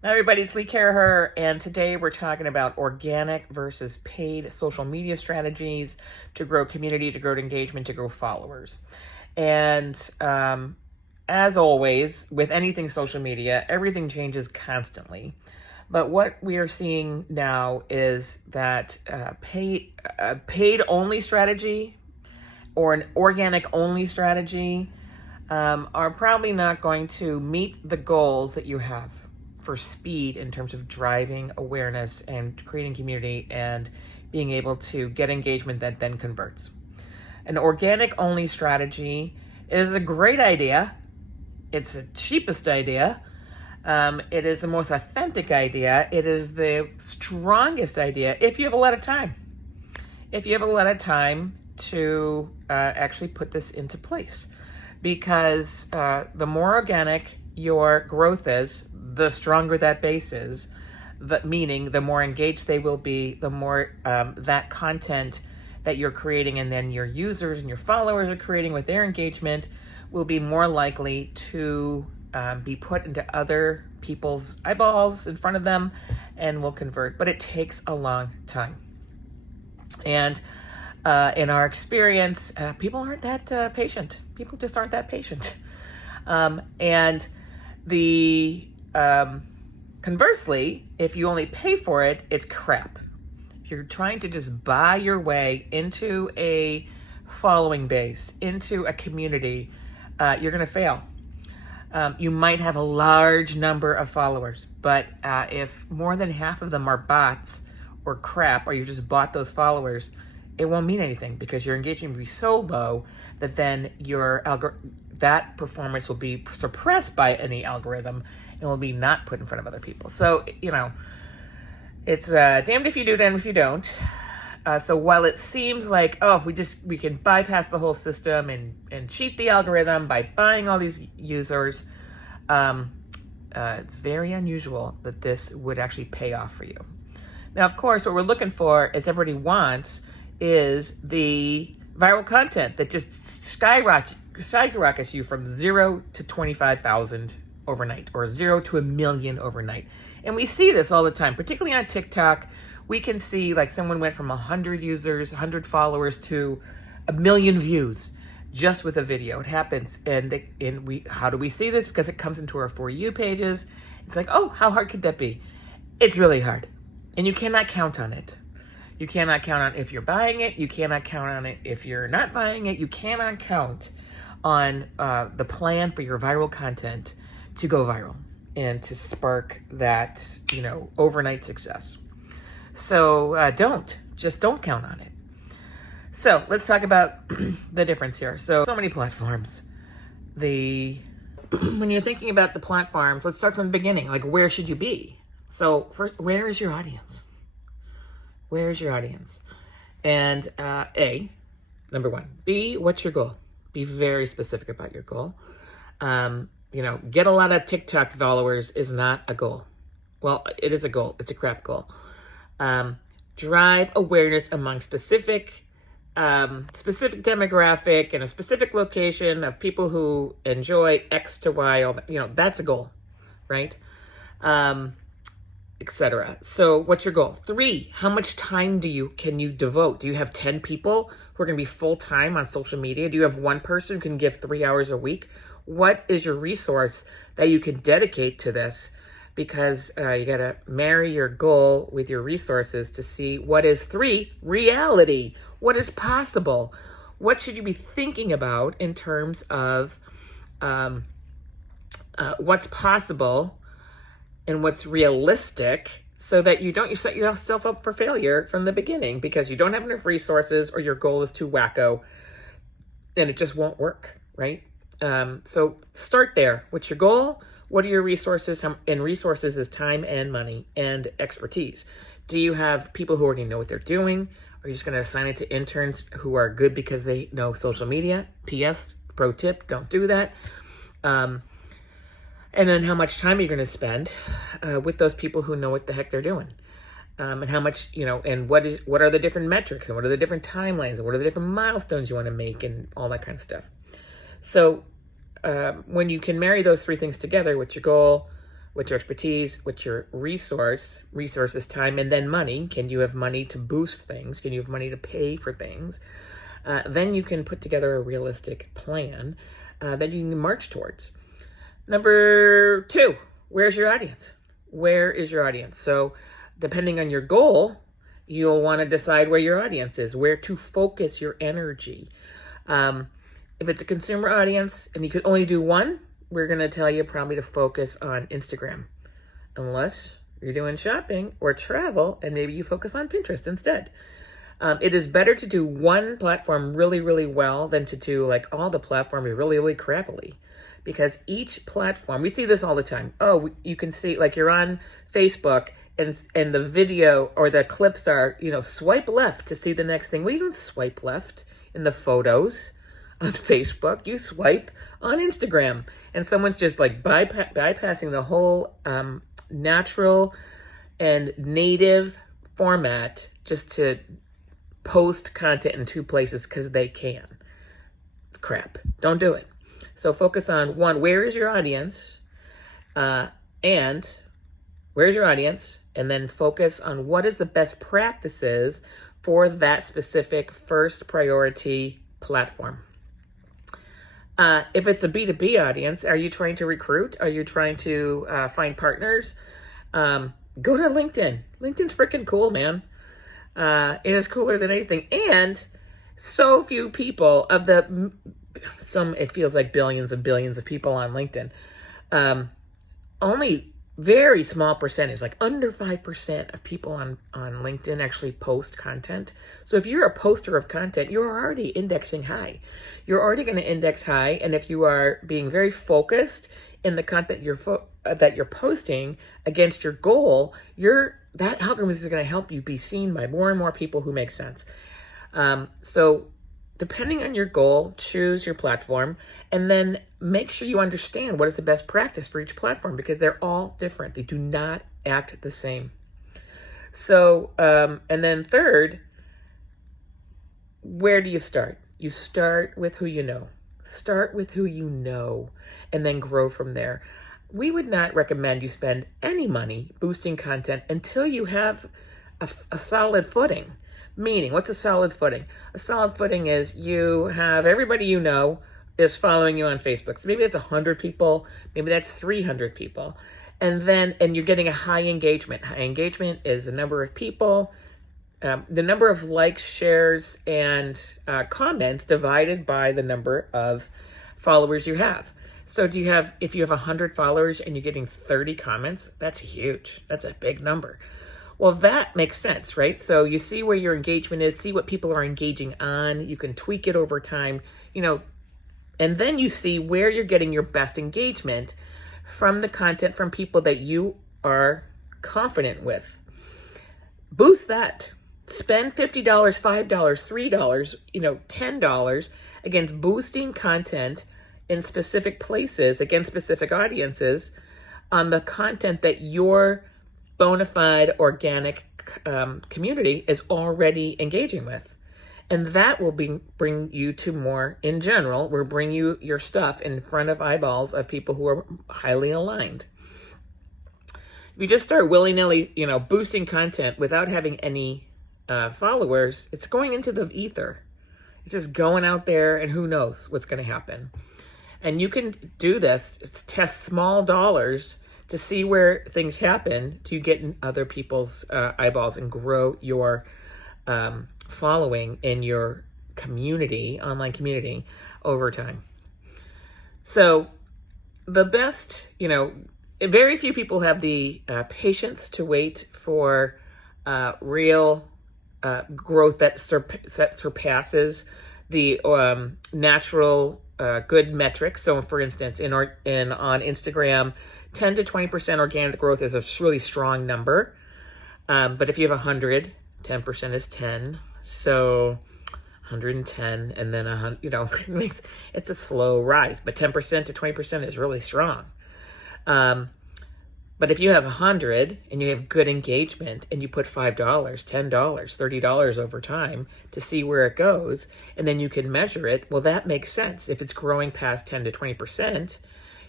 Hi everybody, it's Lee Caraher, and today we're talking about organic versus paid social media strategies to grow community, to grow engagement, to grow followers. And as always, with anything social media, everything changes constantly. But what we are seeing now is that paid only strategy or an organic only strategy are probably not going to meet the goals that you have for speed in terms of driving awareness and creating community and being able to get engagement that then converts. An organic only strategy is a great idea. It's the cheapest idea. It is the most authentic idea. It is the strongest idea if you have a lot of time. If you have a lot of time to actually put this into place. Because the more organic your growth is, the stronger that base is, meaning the more engaged they will be, the more that content that you're creating and then your users and your followers are creating with their engagement will be more likely to be put into other people's eyeballs in front of them and will convert. But it takes a long time. And in our experience, people aren't that patient. People just aren't that patient. And the conversely, if you only pay for it, it's crap. If you're trying to just buy your way into a following base, into a community, you're going to fail. You might have a large number of followers, but if more than half of them are bots or crap, or you just bought those followers, it won't mean anything because your engagement will be so low that then that performance will be suppressed by any algorithm and will be not put in front of other people. So, it's damned if you do, damned if you don't. So while it seems like, we can bypass the whole system and cheat the algorithm by buying all these users, it's very unusual that this would actually pay off for you. Now, of course, what we're looking for, as everybody wants, is the viral content that just skyrockets you from 0 to 25,000 overnight, or 0 to 1 million overnight. And we see this all the time, particularly on TikTok. We can see like someone went from 100 users, 100 followers to 1 million views just with a video. It happens. And how do we see this? Because it comes into our For You pages. It's like, oh, how hard could that be? It's really hard. And you cannot count on it. You cannot count on if you're buying it. You cannot count on it if you're not buying it. You cannot count on the plan for your viral content to go viral and to spark that, overnight success. So don't count on it. So let's talk about the difference here. So many platforms. When you're thinking about the platforms, let's start from the beginning. Like, where should you be? So first, where is your audience? Where is your audience? And number one. B, what's your goal? Be very specific about your goal. Get a lot of TikTok followers is not a goal. Well, it is a goal. It's a crap goal. Drive awareness among specific demographic and a specific location of people who enjoy X to Y. That's a goal, right? Etc. So what's your goal? 3, how much time can you devote? Do you have 10 people who are going to be full-time on social media? Do you have one person who can give 3 hours a week? What is your resource that you can dedicate to this? Because you got to marry your goal with your resources to see what is 3, reality. What is possible? What should you be thinking about in terms of what's possible and what's realistic, so that you don't set yourself up for failure from the beginning because you don't have enough resources or your goal is too wacko and it just won't work, right? So start there. What's your goal? What are your resources? And resources is time and money and expertise. Do you have people who already know what they're doing? Are you just going to assign it to interns who are good because they know social media? P.S. Pro tip, don't do that. And then how much time are you going to spend with those people who know what the heck they're doing? And how much, and what are the different metrics, and what are the different timelines, and what are the different milestones you want to make, and all that kind of stuff. So when you can marry those 3 things together, what's your goal, What's your expertise? What's your resources, time, and then money? Can you have money to boost things? Can you have money to pay for things? Then you can put together a realistic plan that you can march towards. Number 2, where's your audience? Where is your audience? So depending on your goal, you'll want to decide where your audience is, where to focus your energy. If it's a consumer audience and you could only do one, we're going to tell you probably to focus on Instagram, unless you're doing shopping or travel, and maybe you focus on Pinterest instead. It is better to do one platform really, really well than to do like all the platforms really, really crappily. Because each platform, we see this all the time. Oh, you can see like you're on Facebook and the video or the clips are, swipe left to see the next thing. Well, you don't swipe left in the photos on Facebook. You swipe on Instagram. And someone's just like bypassing the whole natural and native format just to post content in 2 places because they can. Crap. Don't do it. So focus on 1, where is your audience? And where's your audience? And then focus on what is the best practices for that specific first priority platform. If it's a B2B audience, are you trying to recruit? Are you trying to find partners? Go to LinkedIn. LinkedIn's freaking cool, man. It is cooler than anything. And so few people of it feels like billions and billions of people on LinkedIn. Only very small percentage, like under 5% of people on LinkedIn actually post content. So if you're a poster of content, you're already indexing high. You're already going to index high. And if you are being very focused in the content that you're posting against your goal, that algorithm is going to help you be seen by more and more people who make sense. So depending on your goal, choose your platform and then make sure you understand what is the best practice for each platform because they're all different. They do not act the same. So, and then third, where do you start? You start with who you know. Start with who you know and then grow from there. We would not recommend you spend any money boosting content until you have a solid footing. Meaning, what's a solid footing? A solid footing is you have everybody you know is following you on Facebook. So maybe that's 100 people, maybe that's 300 people. And you're getting a high engagement. High engagement is the number of people, the number of likes, shares, and comments divided by the number of followers you have. So if you have 100 followers and you're getting 30 comments, that's huge. That's a big number. Well, that makes sense, right? So you see where your engagement is, see what people are engaging on. You can tweak it over time, and then you see where you're getting your best engagement from the content from people that you are confident with. Boost that. Spend $50, $5, $3, $10 against boosting content in specific places against specific audiences on the content that your bona fide organic community is already engaging with. And that will bring you to more, in general, will bring you your stuff in front of eyeballs of people who are highly aligned. If you just start willy-nilly, boosting content without having any followers, it's going into the ether. It's just going out there and who knows what's going to happen. And you can do this, test small dollars to see where things happen to get in other people's eyeballs and grow your following in your community, online community, over time. So the best, very few people have the patience to wait for real growth that surpasses the natural good metrics. So for instance, on Instagram, 10 to 20% organic growth is a really strong number. But if you have 100, 10% is 10. So 110 and then 100, it's a slow rise, but 10% to 20% is really strong. But if you have 100 and you have good engagement and you put $5, $10, $30 over time to see where it goes, and then you can measure it, well, that makes sense. If it's growing past 10 to 20%,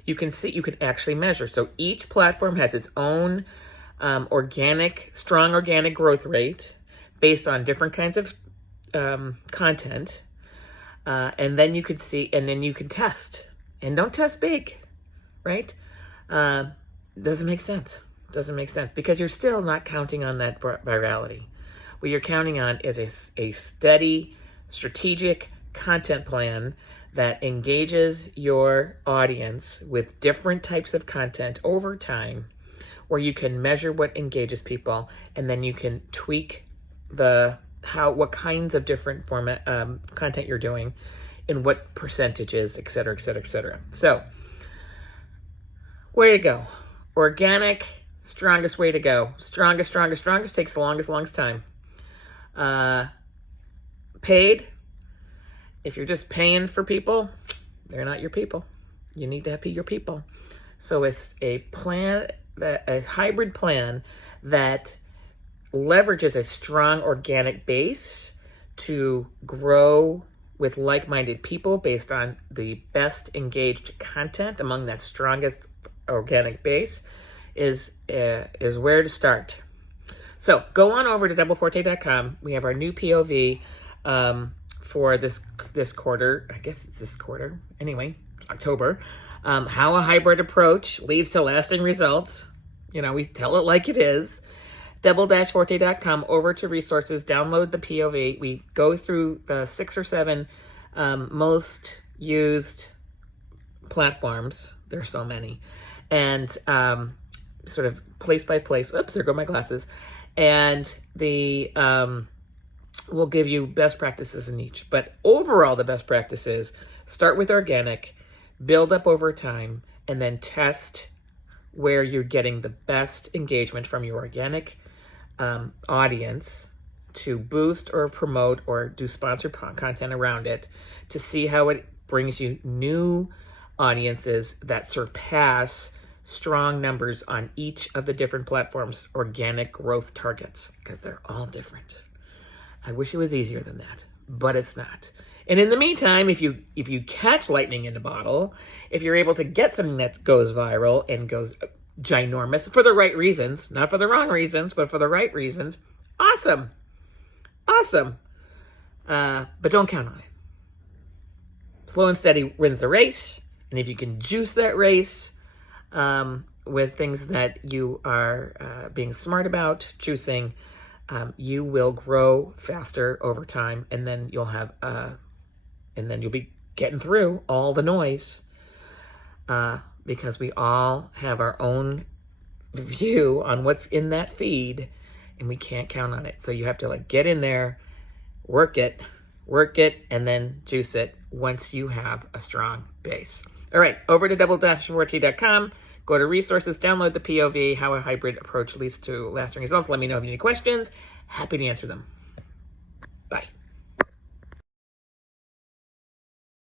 you can see, you can actually measure. So each platform has its own strong organic growth rate based on different kinds of content. And then you could see, and then you can test. And don't test big, right? Doesn't make sense. Doesn't make sense because you're still not counting on that virality. What you're counting on is a steady, strategic content plan that engages your audience with different types of content over time, where you can measure what engages people, and then you can tweak what kinds of different format content you're doing, and what percentages, et cetera, et cetera, et cetera. So, way to go. Organic, strongest way to go. Strongest takes the longest time. Paid, if you're just paying for people, they're not your people. You need to be your people. So it's a hybrid plan that leverages a strong organic base to grow with like-minded people based on the best engaged content among that strongest organic base is where to start. So go on over to doubleforte.com. We have our new POV for this quarter. I guess it's this quarter. Anyway, October. How a hybrid approach leads to lasting results. We tell it like it is. Double-forte.com, over to resources, download the POV. We go through the 6 or 7 most used platforms. There's so many. And sort of place by place. Oops, there go my glasses. And we'll give you best practices in each. But overall, the best practices, start with organic, build up over time, and then test where you're getting the best engagement from your organic audience to boost or promote or do sponsored content around it to see how it brings you new audiences that surpass strong numbers on each of the different platforms' organic growth targets, because they're all different. I wish it was easier than that, but it's not. And in the meantime, if you catch lightning in a bottle, if you're able to get something that goes viral and goes ginormous for the right reasons, not for the wrong reasons, but for the right reasons, awesome. But don't count on it. Slow and steady wins the race. And if you can juice that race with things that you are being smart about juicing, you will grow faster over time, and then you'll be getting through all the noise, because we all have our own view on what's in that feed, and we can't count on it. So you have to get in there, work it, and then juice it once you have a strong base. All right, over to double-forte.com. Go to resources, download the POV, how a hybrid approach leads to lasting results. Let me know if you have any questions. Happy to answer them. Bye.